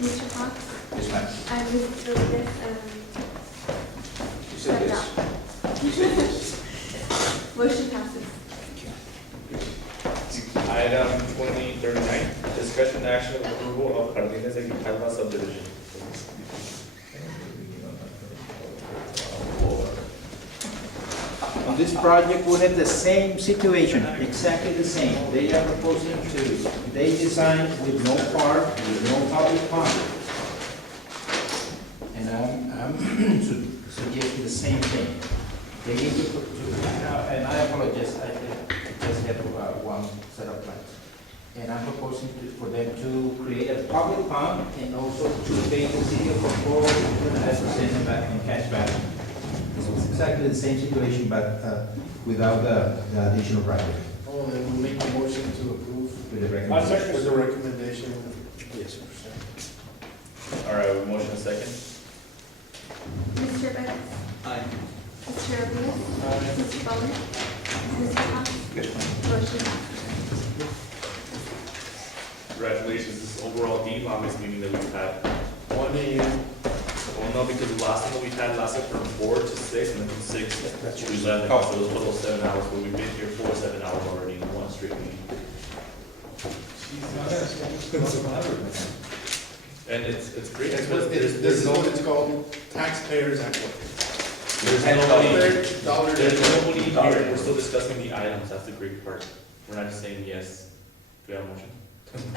Mr. Fox? Yes, ma'am. And Mrs. Rodriguez, You said yes. You said yes. motion passes. Item 2039, discussion and action of approval of Jardines de Grijalva subdivision. On this project, we have the same situation, exactly the same. They are proposing they design with no park, with no public park. And I'm suggesting the same thing. They need and I apologize, I just have one set of plans. And I'm proposing for them to create a public pump and also to pay the city of Concord 2.5% back in cash back. It's exactly the same situation, but without the additional bracket. Oh, then we'll make a motion to approve With the with recommendation. the recommendation. Yes, sir. All right, we have a motion and a second. Mr. Betts? Aye. Mr. Rodriguez? Mr. Bowman? Mr. Fox? Yes, Motion passes. Congratulations, this is overall the longest meeting that we've had. 1 AM. Well, no, because the last one that we had lasted from 4 to 6, and then from 6 to 11, so it was a total of 7 hours, but we've been here for 7 hours already in one straight meeting. And it's great, because This there's is no, what it's called, taxpayers at work. there's nobody, Dollar. there's nobody here, we're still discussing the items, that's the great part. We're not just saying yes. Do we have a motion? I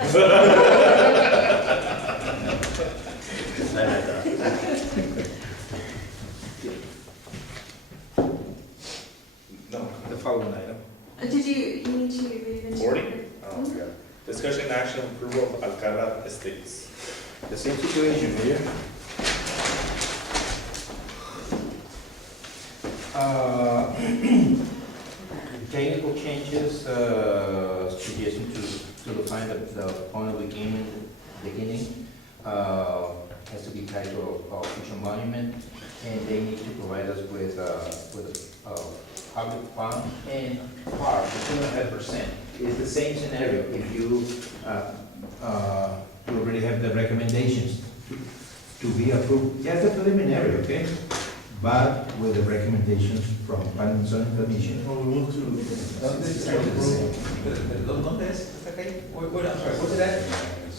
had that. No, the following item. Did you need to read into? 40? Oh, yeah. Discussion and action approval of Alcala Estates. The same situation, Mayor. Technical changes, suggestion to define the point of beginning, has to be tied to a official monument, and they need to provide us with a public fund and park, 2.5%. It's the same scenario. If you already have the recommendations to be approved, just the preliminary, okay? But with the recommendations from Planning and Zoning Commission. Oh, we move to. ¿Dónde es esta calle? What's that?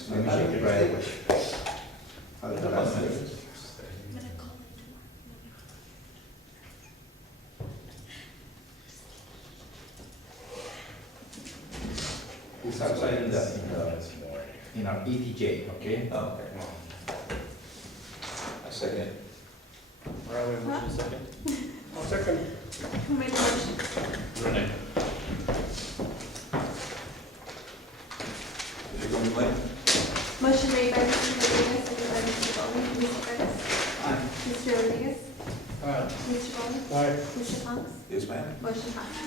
Let me check it right away. It's outside in our ETJ, okay? Oh, okay. I second. All right, we have a motion and a second. I'll second. Who made the motion? Renee. Is it going to play? Motion made by Mr. Rodriguez, seconded by Mr. Bowman. Mr. Betts? Aye. Mr. Rodriguez? Aye. Mr. Bowman? Aye. Mr. Fox? Yes, ma'am. Motion passes.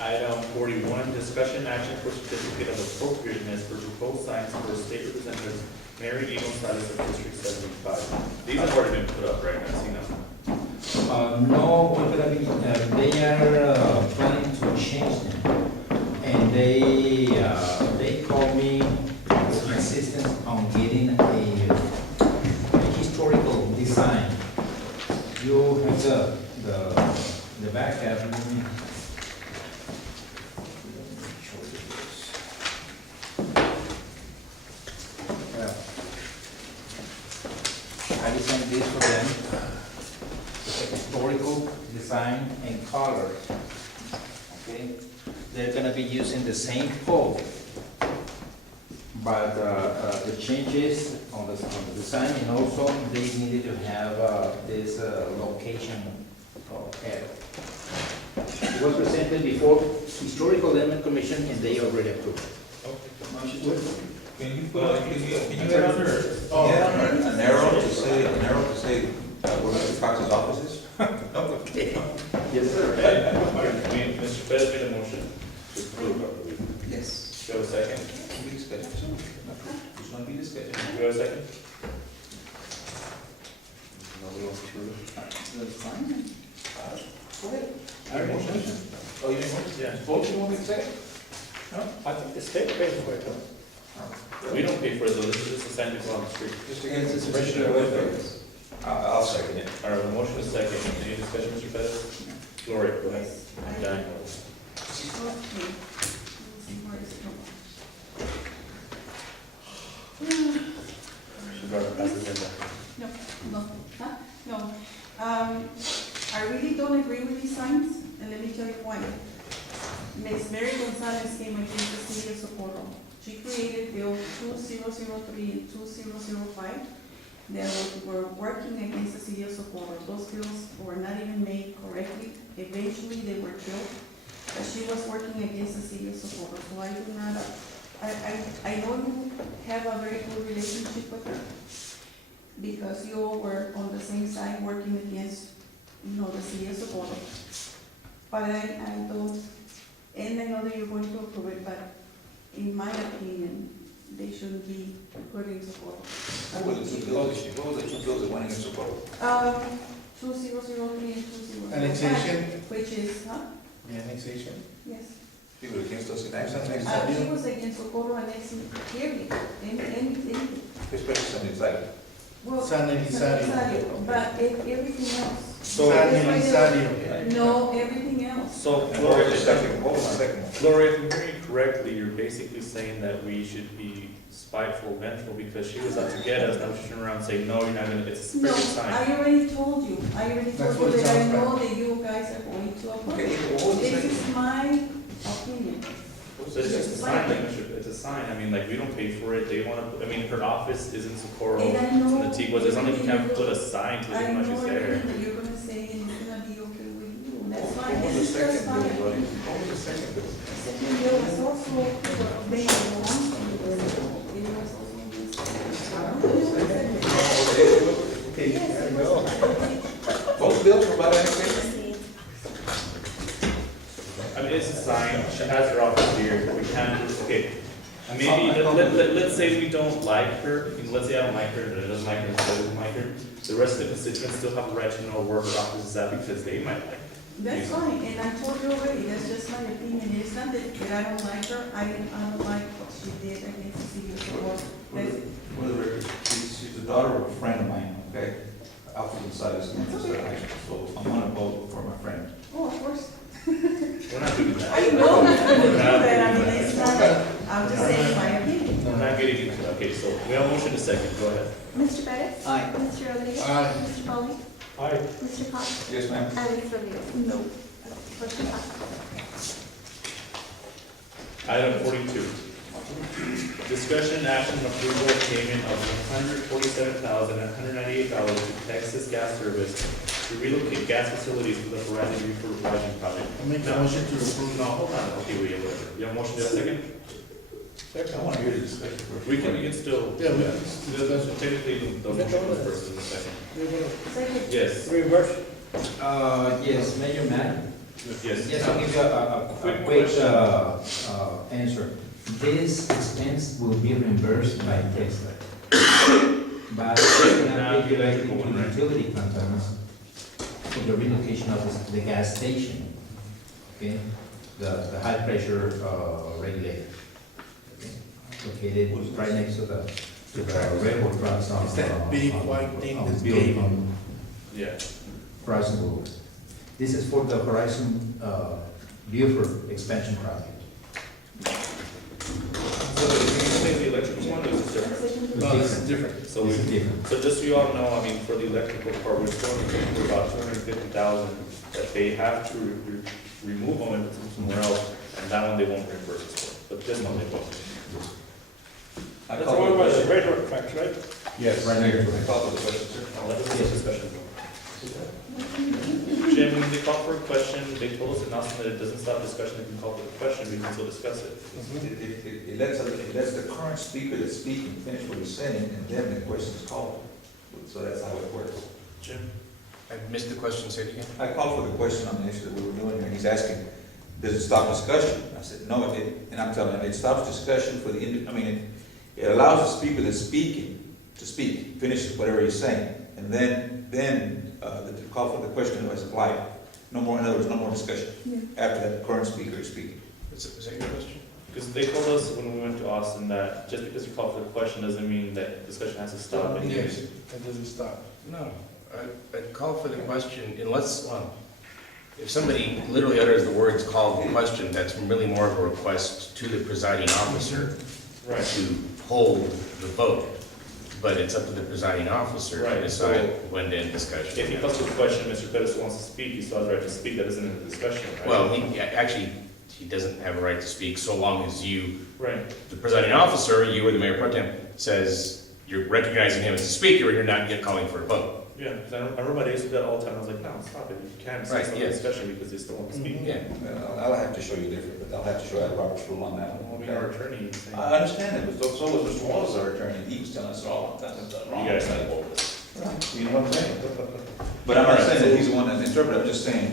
Item 41, discussion action for certificate of appropriateness for proposed signs for state representatives Mary E. Gonzalez of District 75. These have already been put up, right? I've seen them. No, we're gonna be, they are planning to change them. And they called me for assistance on getting a historical design. You have the backup. Let me show you this. Well, I designed this for them. It's a historical design and color. Okay, they're gonna be using the same code, but the changes on the design, and also they needed to have this location arrow. It was presented before Historical Element Commission, and they already approved it. Can you put, can you get under, an arrow to say, where Mr. Fox's office is? Okay. Yes, sir. Mr. Pettis made a motion to approve, I believe. Yes. Do you have a second? We discuss it. It's going to be discussed. Do you have a second? Nobody wants to approve it? That's fine. Go ahead. I already motioned. Oh, you didn't want? Yeah. Vote, you want me to say? I think the state pays for it, huh? We don't pay for it, though, this is just a sign people on the street. Just against the suppression of welfare. I'll second it. All right, the motion is second, any discussion, Mr. Pettis? Gloria, go ahead. Yes. Diane. Okay. Let's see, where is it? She brought it past the agenda. No, huh? No. I really don't agree with these signs, and let me tell you why. Ms. Mary Gonzalez came against the city of Socorro. She created Bill 2003 and 2005 that were working against the city of Socorro. Those bills were not even made correctly. Eventually, they were killed, but she was working against the city of Socorro. So I do not, I know you have a very good relationship with her, because you all were on the same side working against, the city of Socorro. But I don't, and I know that you're going to approve it, but in my opinion, they shouldn't be put in Socorro. What were the two bills that went against Socorro? 2003 and 2005. Annexation? Which is, The annexation? yes. People against us in action, She was against Socorro annexing, period, anything. especially something like. Well, San Elizario. But everything else. So- San Elizario. No, everything else. So, And Gloria, what was the second one? Gloria, if I'm hearing you correctly, you're basically saying that we should be spiteful, vengeful, because she was out to get us, now she's turning around and saying, no, you're not gonna, it's a No, freaking sign. I already told you, That's what it that I sounds know like. that you guys are going to approve. Okay, what was the This second? is my opinion. So it's just a sign, like, it's a sign, I mean, like, we don't pay for it, they wanna, I mean, her office is in Socorro, And I it's in know. Antigua, it's not like you can't put a sign to I it, how much know is there. everything that you're gonna say, and it's gonna be okay with you, that's fine, What was this the is just second bill, fine. buddy? What was the second bill? Second bill was also, they belong to the, it was also this. Okay, Yes, there it you was. go. Both bills were about annexation? I mean, it's a sign, she has her office here, we can't, okay, maybe, let's say we don't like her, I mean, let's say I don't like her, and it doesn't like her, and I don't like her, the rest of the constituents still have a right to know where her office is at, because they might like her. That's fine, and I told you already, that's just my opinion, it's not that I don't like her, I don't like what she did against the city of Socorro. That's it. For the record, she's the daughter of a friend of mine, okay? Alfred Gonzalez, so I'm gonna vote for my friend. Oh, of course. We're not doing that. I know I'm not gonna do We're not that, I doing mean, that. it's not, I'm just saying my opinion. We're not getting into that, okay, so we have a motion to second, go ahead. Mr. Pettis? Aye. Mr. Rodriguez? Aye. Mr. Pauly? Aye. Mr. Cox? Yes, ma'am. And Ms. Rodriguez? No. Motion passes. Item 42. Discussion and action on approval of payment of $147,198 to Texas Gas Service to relocate gas facilities for the Horizon Refurbishing Project. I make the No. motion to approve. No, hold on, okay, wait, whatever. You have a motion, do you have a second? I wanna hear the discussion first. We can still. Yeah, we can That's technically the motion was first and the second. Second. Yes, Reverse. Yes, Mayor, Madam. yes. Yes, I'll give you a Quick quick question. answer. This expense will be reimbursed by Tesla. But it's Not not regulated electrical to one, right? utility companies for the relocation of the gas station, okay? The high pressure regulator, okay? Located right next to the railroad tracks on. It's that big white thing on that's the building gable. on Yeah. Horizon Boulevard. This is for the Horizon Buford expansion project. So is the electrical one or is it different? Second. No, this is different. So This is we, different. so just so you all know, I mean, for the electrical part, we're still looking for about 250,000 that they have to remove them from somewhere else, and that one they won't reimburse us for, but this one they will. I That's call the for one by the the question. railroad tracks, right? Yes, right here. I call for the question, sir. I'll let this discussion go. Jim, when they call for a question, they told us in Austin that it doesn't stop discussion, if you call for the question, we can still discuss it. It lets the current speaker that's speaking finish what he's saying, and then the question is called. So that's how it works. Jim? I missed the question, say it again. I called for the question on the issue that we were doing here, he's asking, does it stop discussion? I said, no, it didn't, and I'm telling him, it stops discussion for the, it allows the speaker that's speaking to speak, finishes whatever he's saying, and then the call for the question is applied. No more, in other words, no more discussion Yeah. after that current speaker is speaking. Is that your question? Because they told us when we went to Austin that just because you call for the question doesn't mean that discussion has to stop. And Yes, that doesn't stop. No, I'd call for the question unless, if somebody literally utters the words call for question, that's really more of a request to the presiding officer Right. to hold the vote. But it's up to the presiding officer to Right, decide so when to end discussion. if he calls for the question, Mr. Pettis wants to speak, he still has the right to speak, that isn't in the discussion, right? Well, actually, he doesn't have a right to speak so long as you, Right, the presiding officer, you or the mayor pro tem, says you're recognizing him as a speaker and you're not yet calling for a vote. yeah, because I remember my days with that all the time, I was like, no, stop it, you can't say Right, something in yes. discussion because they still want to speak. Yeah. Well, I'll have to show you different, but I'll have to show you Robert's rule on that Well, one. we are attorney, saying, I understand that, but so was Mr. Wallace, our attorney, he was telling us all the time, that's wrong. you guys have all this. You know what I'm saying? But I'm not saying that he's the one that interpreted, I'm just saying,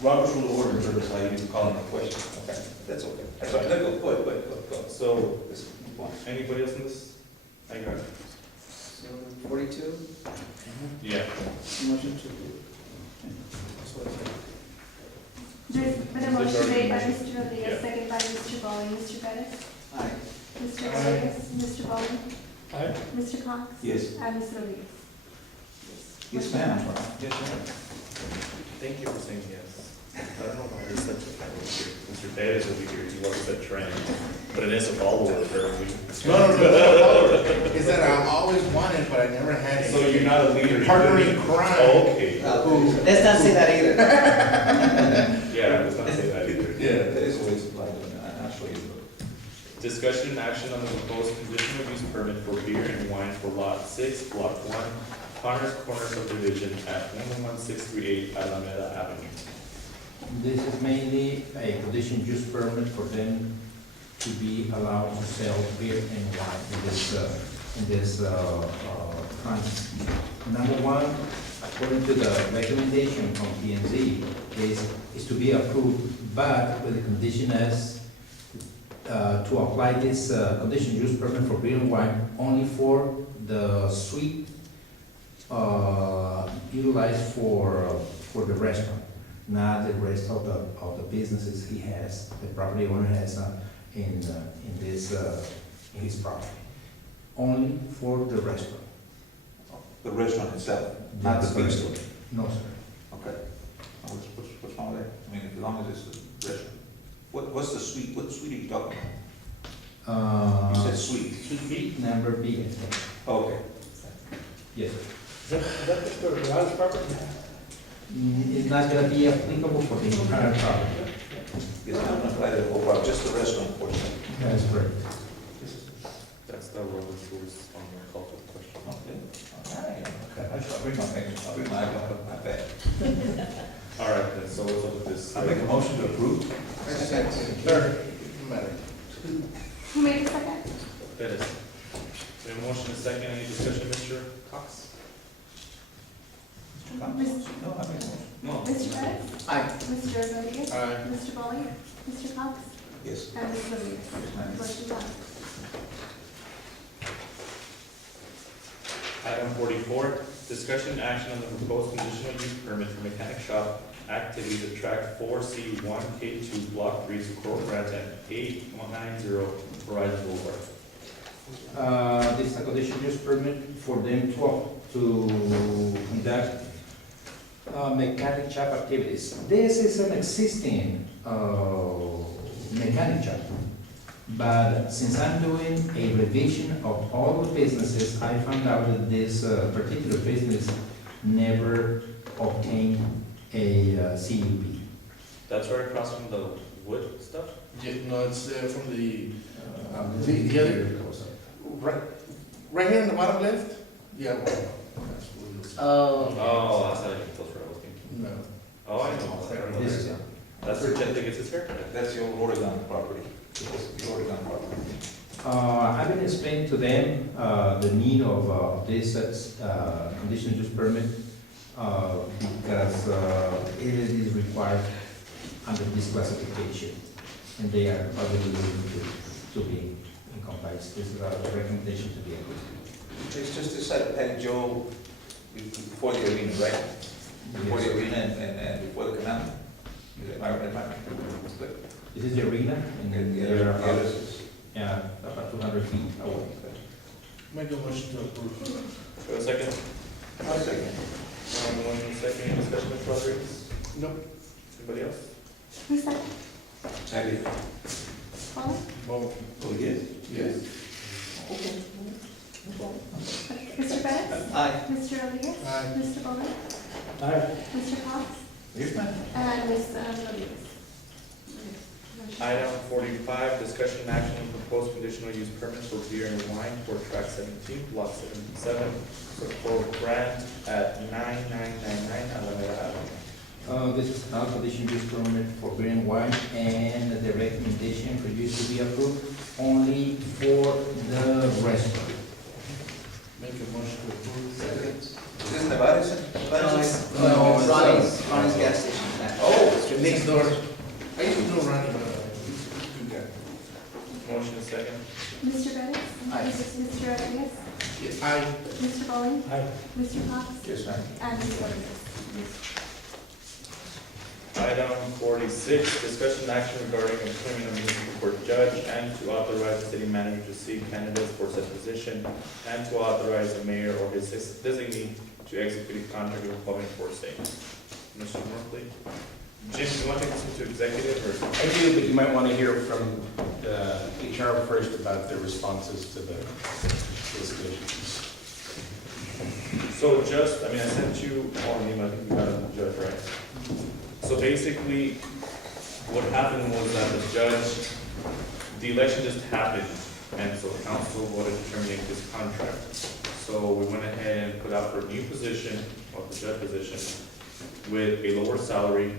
Robert's rule of order interprets how you need to call him a question. Okay, that's okay. That's all right, go. So, This is one. anybody else in this? I got it. So 42, Yeah. motion to approve. There's been a motion made by Mr. Yeah. Rodriguez, second by Mr. Bowling. Mr. Pettis? Aye. Mr. Rodriguez? Mr. Bowling? Aye. Mr. Cox? Yes. And Ms. Rodriguez? Yes, ma'am. Yes, ma'am. Thank you for saying yes. I don't know why there's such a trend here. Mr. Pettis over here, he loves that trend, but it is a follower apparently. No, it's that I've always wanted, but I never had it. So you're not a leader. Partner in crime. Oh, okay. Let's not say that either. Yeah, let's not say that either. Yeah. That is always like, I'll show you. Discussion and action on the proposed conditional use permit for beer and wine for lot 6, block 1, Connors Corner subdivision at 11638 Alameda Avenue. This is mainly a condition use permit for them to be allowed to sell beer and wine in this premise. Number one, according to the recommendation from P and Z, is to be approved, but with the condition as to apply this condition use permit for beer and wine only for the suite utilized for the restaurant, not the rest of the businesses he has, the property owner has in his property. Only for the restaurant. The restaurant itself, not the beer store. No, sir. Okay. What's wrong with that? I mean, as long as it's the restaurant. What's the suite, what suite are you talking about? You said suite. Suite number B, I think. Okay. Yes. Is that just the garage property? It's not gonna be applicable for the entire property. Yes, I'm gonna apply to the whole property, just the restaurant portion. That's correct. That's the Robert's rules on the call for the question. Okay. All right. Okay. I'll bring my thing, I'll bring my bag. All right, then, so what's up with this? I make a motion to approve. Third. Matter. Who made the second? Pettis. We have a motion and a second, any discussion, Mr. Cox? No, I make a motion. No. Mr. Pettis? Aye. Mr. Rodriguez? Aye. Mr. Bowling? Mr. Cox? Yes. And Ms. Rodriguez? ma'am. Motion passed. Item 44, discussion and action on the proposed conditional use permit for mechanic shop activities at track 4C1K2, block 3, Socorro Grant at 8190 Horizon Boulevard. This is a condition use permit for them to conduct mechanic shop activities. This is an existing mechanic shop, but since I'm doing a revision of all the businesses, I found out that this particular business never obtained a CUP. That's right across from the wood stuff? Yeah, no, it's from the other, right here in the bottom left? Yeah. Well, that's what it is. Oh, that's not even close where I was thinking. No. Oh, I know. This is That's where Ted gets his haircut. That's the old Oregon property. The Oregon property. I've been explaining to them the need of this conditional use permit because it is required under this classification, and they are probably willing to be in compliance. This is a recommendation to be agreed. It's just this side of Patty Joe before the arena, right? Before the arena and before the canal. Am I right? It's good. This is the arena, and And the they're other, about, is, yeah, about 200 feet away. Make a motion to approve. For a second, I'll second. one second, any discussion, Mr. Rodriguez? Nope. Anybody else? Who's second? Second. Paula? Vote. Oh, yes? Yes. Mr. Bettis? Aye. Mr. Rodriguez? Aye. Mr. Bowman? Aye. Mr. Cox? Yes, ma'am. And Ms. Rodriguez? Item 45, discussion and action on proposed conditional use permit for beer and wine for track 17, block 77, for grant at 9999 Alameda Avenue. This is now condition use permit for beer and wine, and the recommendation for use to be approved only for the restaurant. Make a motion to approve. Second. Is this Nevada's? No, it's No, Ronnie's gas station. Oh. Next door. I used to know Ronnie, but Motion is second. Mr. Bettis? Aye. Mr. Rodriguez? yes. Aye. Mr. Bowman? Aye. Mr. Cox? Yes, ma'am. And Ms. Rodriguez? Item 46, discussion and action regarding appointment of municipal court judge and to authorize the city manager to seek candidates for such position and to authorize the mayor or his designee to execute a contract with employment for same. Mr. Morley? Jim, do you want to take this into executive or? I do, but you might want to hear from the HR first about their responses to the solicitation. So just, I sent you all an email, I think you got it from the judge, right? So basically, what happened was that the judge, the election just happened, and so council voted to terminate this contract. So we went ahead and put out for a new position, or the judge position, with a lower salary,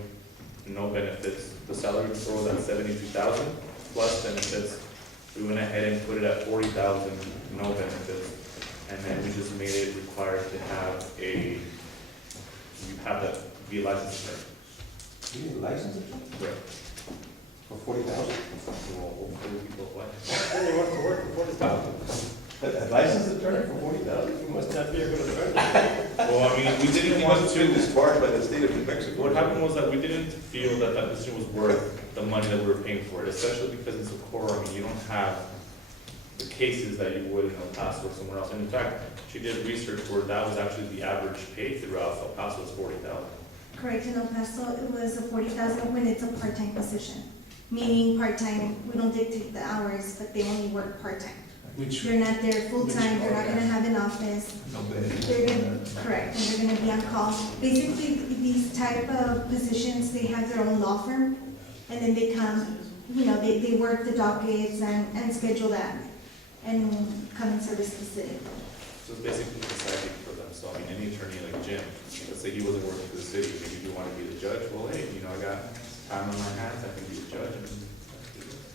no benefits. The salary was at 72,000 plus benefits. We went ahead and put it at 40,000, no benefits. And then we just made it required to have you have to be a licensed attorney. You need a license Right. for 40,000? Well, hopefully people apply. You want to work for 40,000? A licensed attorney for 40,000? You must not be a good attorney. Well, we didn't He wants want to be to, disbarred by the state of New Mexico. what happened was that we didn't feel that that position was worth the money that we were paying for it, especially because it's a core, you don't have the cases that you would in El Paso or somewhere else. And in fact, she did research where that was actually the average pay throughout El Paso was 40,000. Correct, in El Paso, it was a 40,000 when it's a part-time position. Meaning part-time, we don't dictate the hours, but they only work part-time. Which, They're not there full-time, they're not gonna have an office. No benefits. They're gonna, correct, and they're gonna be on call. Basically, these type of positions, they have their own law firm, and then they come, they work the dockets and schedule that, and come and service the city. So it's basically a side gig for them. So any attorney like Jim, let's say he wasn't working for the city, maybe you want to be the judge, well, hey, I got time on my hands, I can be the judge.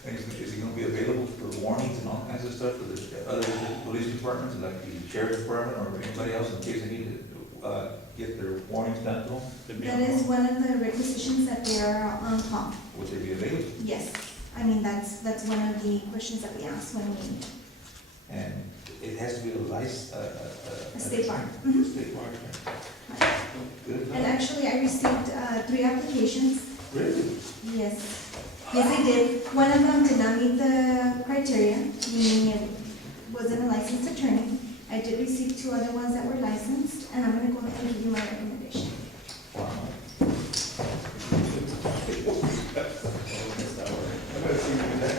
And is he gonna be available for warnings and all kinds of stuff for the other police departments, like the sheriff's department or anybody else in case they need to, get their warnings done to them? It'd be That on is call. one of the requisitions that they are on call. Would they be available? Yes, that's one of the questions that we ask when we, And it has to be a license, a state bar. Mhm. State bar. Good. And actually, I received 3 applications. Really? Yes. Yes, I did. One of them did not meet the criteria, meaning it wasn't a licensed attorney. I did receive 2 other ones that were licensed, and I'm gonna go ahead and give you my recommendation. Wow. I'm gonna see you do that.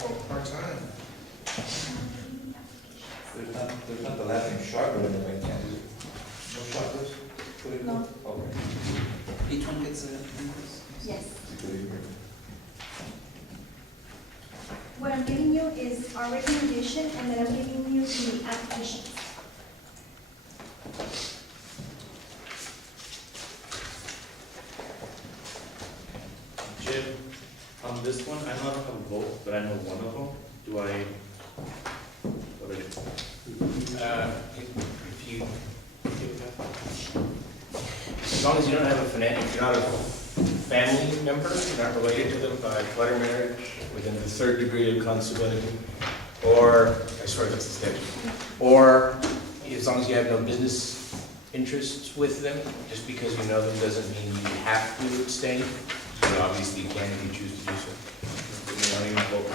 Oh, part-time. There's not the laughing shark or anything, can you? No sharkers? Put it in? No. Okay. Each one gets a invoice? Yes. Put it in here. What I'm giving you is our recommendation, and then I'm giving you the applications. Jim, on this one, I know I don't have a vote, but I know one of them. Do I, what do I do? If you, as long as you don't have a if you're not a family member, you're not related to them by blood or marriage, within the 3rd degree of consanguinity, or, I swear that's the statute, or as long as you have no business interests with them, just because you know them doesn't mean you have to abstain. You you obviously can if you choose to do so. I mean, I hope.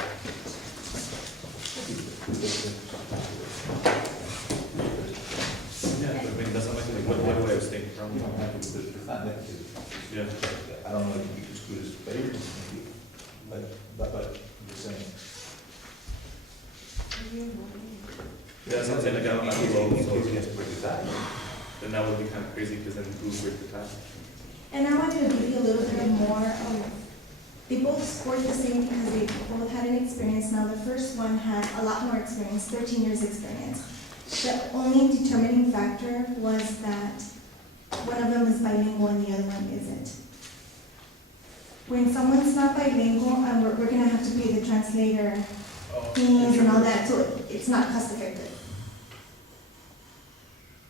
Yeah, I mean, that's not like, what do I abstain from? You don't have to, because it's not negative. Yeah. I don't know if you can screw this favor, maybe, but, I'm just saying. Yeah, something like I'm If low, you so can break the tie. then that would be kind of crazy, because then who's break the tie? And I wanted to give you a little bit more of, they both scored the same because they both had an experience. Now, the first one had a lot more experience, 13 years experience. The only determining factor was that one of them is bilingual and the other one isn't. When someone's not bilingual, and we're gonna have to pay the translator fees and all that, so it's not cost effective.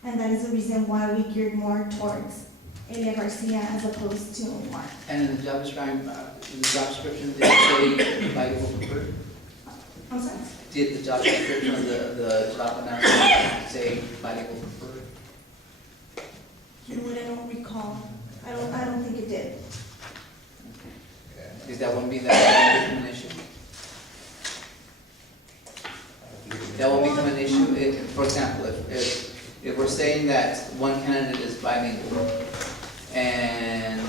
And that is the reason why we geared more towards Elia Garcia as opposed to Mark. And in the job description, did it say bilingual preferred? I'm sorry? Did the job description of the job announcement say bilingual preferred? You know what, I don't recall. I don't think it did. Is that wouldn't be that an issue? That won't become an issue, for example, if we're saying that one candidate is bilingual, and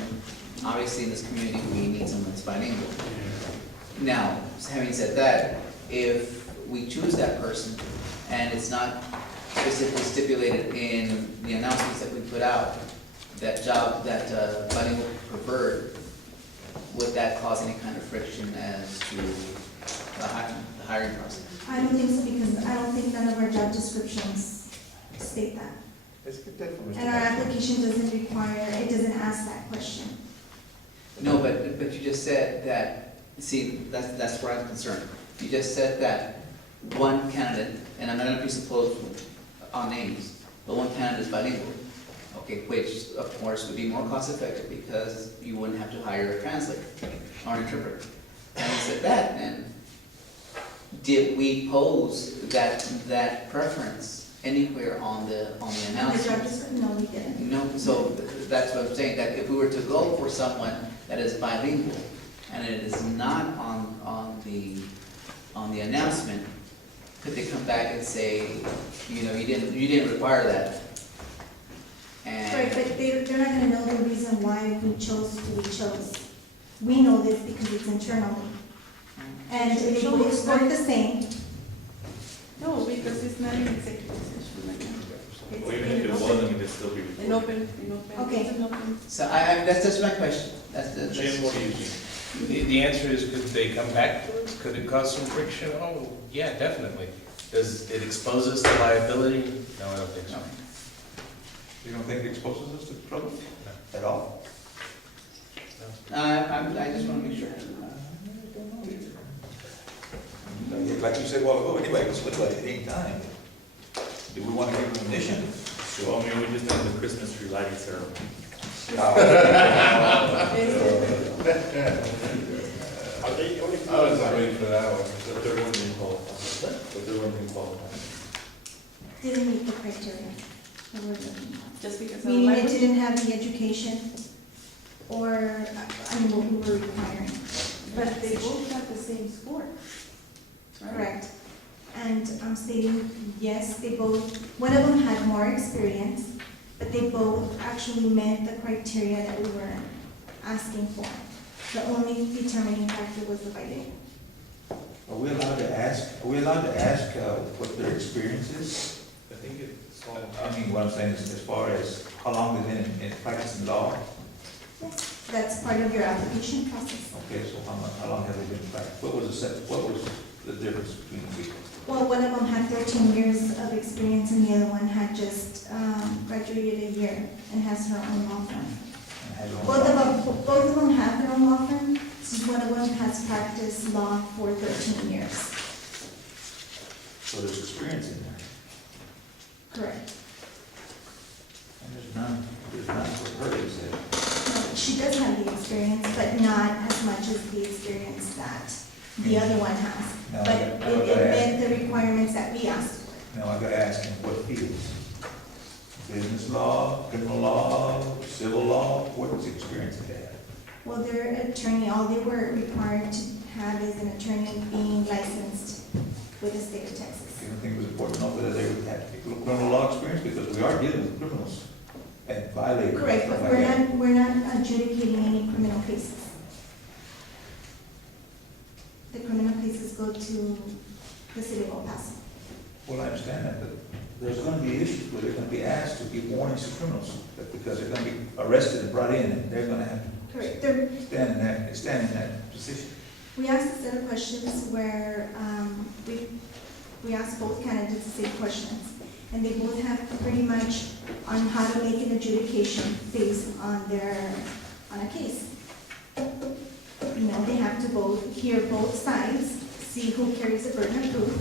obviously in this community, we need someone that's bilingual. Now, having said that, if we choose that person, and it's not specifically stipulated in the announcements that we put out, that job, that bilingual preferred, would that cause any kind of friction as to the hiring process? I don't think so, because I don't think none of our job descriptions state that. Let's get that from Mr. And our application doesn't require, it doesn't ask that question. No, but you just said that, see, that's where I'm concerned. You just said that one candidate, and I'm not gonna presuppose on names, but one candidate is bilingual. Okay, which of course would be more cost effective because you wouldn't have to hire a translator or an interpreter. And you said that, then did we pose that preference anywhere on the And the job announcement? description, no, we didn't. No, so that's what I'm saying, that if we were to go for someone that is bilingual, and it is not on the announcement, could they come back and say, you know, you didn't require that? Right, And, but they're not gonna know the reason why we chose who we chose. We know this because it's internally. And they both scored the same. No, because it's not an executive session right now. It's Or even in if it an was, I open- mean, it'd still be An recorded. open, Okay. it's an open. so that's just my question, Jim, what do you think? The answer is, could they come back to us? Could it cause some friction? Oh, yeah, definitely. Does it expose us to liability? No, I don't think so. You don't think it exposes us to trouble at all? I just wanna make sure. Like you said a while ago, anybody can split like at any time. Do we want to give them permission? Well, I mean, we just did the Christmas tree lighting ceremony. Are they only? I was not waiting for that one. The third one didn't qualify. The third one didn't qualify. Didn't meet the criteria that we're looking at. Just because of Meaning it language? didn't have the education or, I mean, what we were requiring. But they both have the same score. right? Correct. And I'm stating, yes, they both, one of them had more experience, but they both actually met the criteria that we were asking for. The only determining factor was the bilingual. Are we allowed to ask, what their experience is? I think it's all. I mean, what I'm saying is as far as how long they've been in practicing law? Yes, that's part of your application process. Okay, so how long have they been in practice? What was the difference between the two? Well, one of them had 13 years of experience and the other one had just graduated a year and has her own law firm. And has their own Both of them have their own law firm. One of them has practiced law for 13 years. So there's experience in there. Correct. And there's none for her, you said. No, she does have the experience, but not as much as the experience that the other one has. No, But I it gotta met the requirements that we asked for. Now, I gotta ask him, what fields? Business law, criminal law, civil law, what was the experience they had? Well, their attorney, all they were required to have is an attorney being licensed with the state of Texas. I don't think it was important to know whether they would have criminal law experience, because we are dealing with criminals and violators. and Correct, stuff but like that. we're not adjudicating any criminal cases. The criminal cases go to the city of El Paso. Well, I understand that, but there's gonna be issues where they're gonna be asked to give warnings to criminals, that because they're gonna be arrested and brought in, and they're gonna have Correct. to stand in that position. We asked a set of questions where we asked both candidates the same questions, and they both have pretty much on how to make an adjudication based on on a case. You know, they have to both hear both sides, see who carries the burden of proof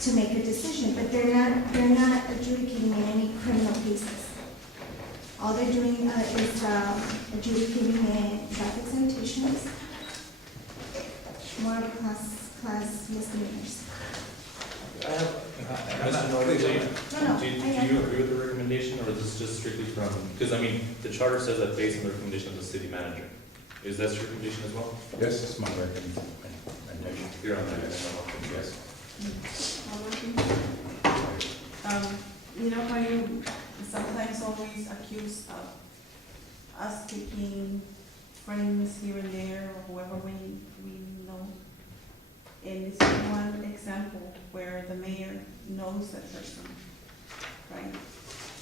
to make a decision, but they're not adjudicating in any criminal cases. All they're doing is adjudicating in traffic citations, more of class misdemeanors. Mr. Norley, No, do I you agree with the recommendation, or is this just strictly from, because I mean, the charter says that based on the recommendation of the city manager. Is that your recommendation as well? Yes, it's my recommendation. You're on that, yes. You know how you sometimes always accuse of us taking friends here and there, or whoever we know. And this is one example where the mayor knows that person, right?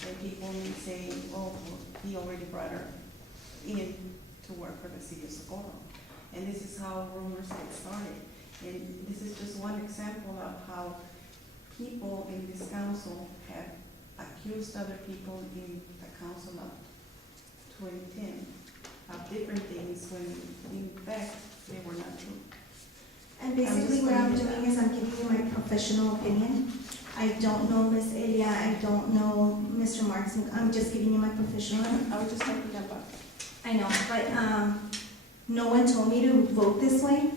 Where people may say, oh, well, he already brought her in to work for the city of Socorro. And this is how rumors get started. And this is just one example of how people in this council have accused other people in the council of 2010 of different things when in fact they were not true. And basically what I'm doing is I'm giving you my professional opinion. I don't know Ms. Elia, I don't know Mr. Marks, I'm just giving you my professional. I was just talking about. I know, but no one told me to vote this way.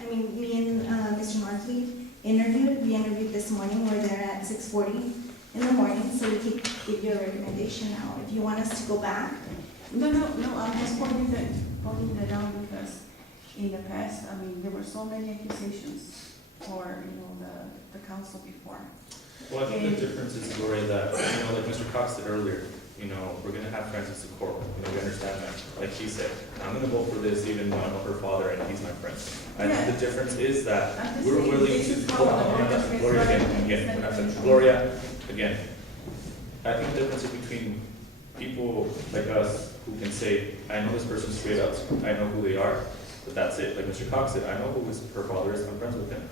I mean, me and Mr. Markley we interviewed this morning, we're there at 6:40 in the morning, so we could give you a recommendation now. If you want us to go back. No, I'm just pointing that out because in the past, I mean, there were so many accusations for, the council before. Well, I think the difference is, Gloria, that, like Mr. Cox said earlier, we're gonna have Francis Socorro, we understand that. Like he said, I'm gonna vote for this even though I know her father and he's my friend. I think the difference is that I'm just we're saying, willing this is to, how hold on, the lawyers get Gloria, started. again, we're not finished. Gloria, again, I think the difference is between people like us who can say, I know this person straight up, I know who they are, but that's it. Like Mr. Cox said, I know who her father is, I'm friends with him.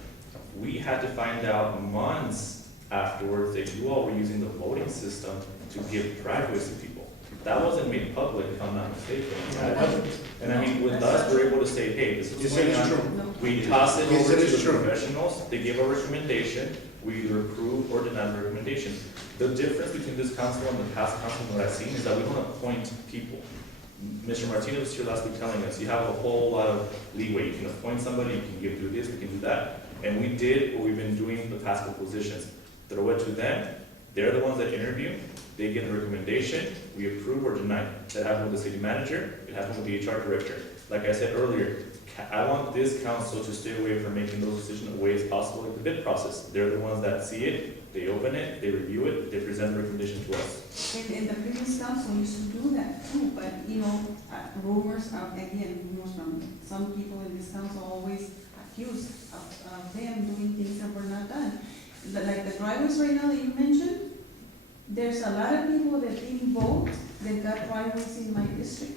We had to find out months afterwards that you all were using the voting system to give driveways to people. That wasn't made public, if I'm not mistaken. And I mean, with us, we're able to say, hey, this is You what's said going it's on. true. We toss it You over said to it's the true. professionals, they give a recommendation, we either approve or deny the recommendation. The difference between this council and the past council that I've seen is that we don't appoint people. Mr. Martinez was here last week telling us, you have a whole lot of leeway, you can appoint somebody, you can do this, we can do that. And we did what we've been doing the past couple positions. Throw it to them, they're the ones that interview, they get a recommendation, we approve or deny. That happened with the city manager, it happened with the HR director. Like I said earlier, I want this council to stay away from making those decisions the way as possible in the bid process. They're the ones that see it, they open it, they review it, they present the recommendation to us. And the previous council used to do that too, but, rumors from some people in this council always accused of them doing things that were not done. Like the driveways right now that you mentioned, there's a lot of people that didn't vote that got driveways in my district.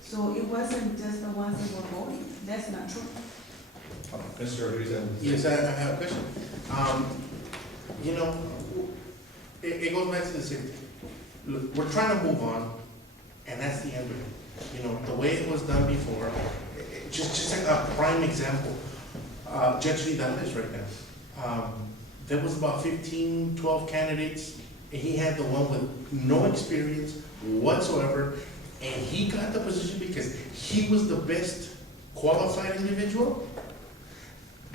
So it wasn't just the ones that were voting, that's not true. Mr. Rodriguez. Yes, I have a question. It goes back to the same thing. Look, we're trying to move on, and that's the end of it. The way it was done before, just like a prime example, Judge Vidal right now. There was about 15, 12 candidates, and he had the one with no experience whatsoever, and he got the position because he was the best qualified individual.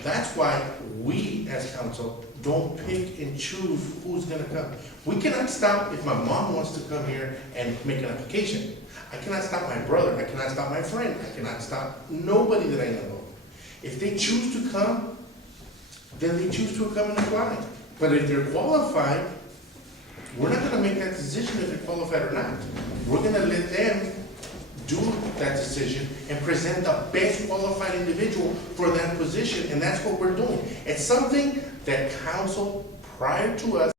That's why we, as council, don't pick and choose who's gonna come. We cannot stop if my mom wants to come here and make an application. I cannot stop my brother, I cannot stop my friend, I cannot stop nobody that I know of. If they choose to come, then they choose to come and apply. But if they're qualified, we're not gonna make that decision if they're qualified or not. We're gonna let them do that decision and present the best qualified individual for that position, and that's what we're doing. It's something that council, prior to us,